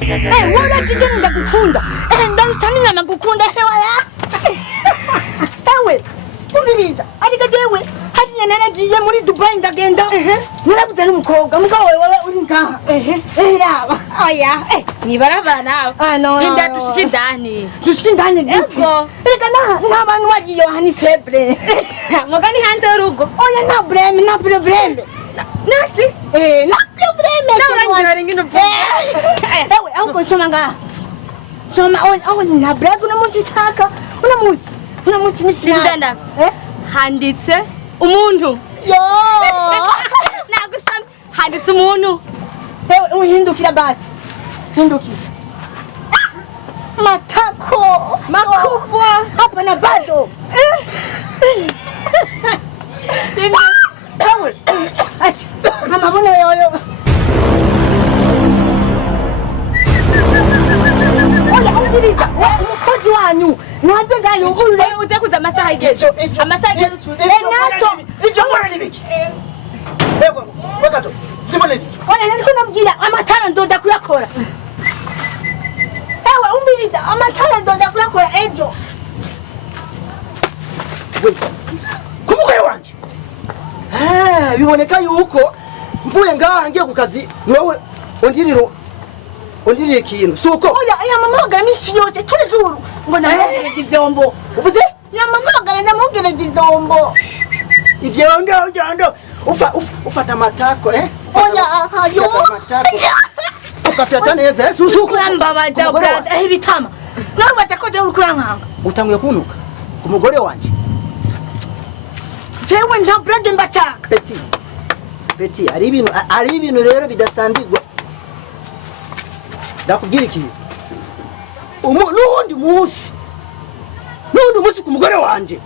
wala tigeni ndakukunda. Ndabisani na nakukunda hewa ya. Ewe, ubiriza. Ariko jewe hariya naragiye muri Dubai ndagenda. Narabuze n'umukobwa, mugabo wewe uri ngaha. Yaba. Oya. Ni barabara nawe. No. Ninda dushike indani. Dushike indani gute? Reka nta bantu wagiye hani febre. Mugani hanze y'urugo. Oya na blame, na blame. Naki? Na blame. Na ngino. Ewe, ahubwo shoma ngaha. Shoma na blame unamuzi saka. Unamuzi ni sina. Ndanda. Handitse umuntu. Yo. Nagusam handitse umuntu. Ewe uhindukira basi. Hindukira. Matako makubwa hapa na bado. Ewe. Ati mama bona yoyo. Oya ubiriza. Umukozi wanyu. Nwaze gayo ule uze kuza amasaha igejo. Amasaha igejo. Nato. Ivyo mbona nibiki? Ego, wakato. Zibona nibiki? Oya nandiko nabwira amatara ndoda kuyakora. Ewe umbiriza amatara ndoda kuyakora ejo. Kumugore wanje. Biboneka yuko mvuye ngaha ngiye ku kazi ni wowe undiriye ikintu. Suko. Oya mama magara misi yose turi zuru ngo namugereza ivyombo. Uvuze? Ya mama magara namugereza ivyombo. Ivyondo. Ufata amatako Oya hayo. Ukafyata neza susuko. Kurambabaza brother ibitama. Nawe batakoje uri kurankanga. Utanguye kunuka ku mugore wanje. Jewe nta brother mbashaka. Beti ari ibintu rero bidasandigwa. Ndakubwira iki? Nundi munsi ku mugore wanje.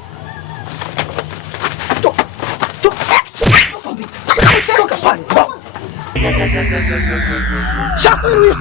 Shakuruye.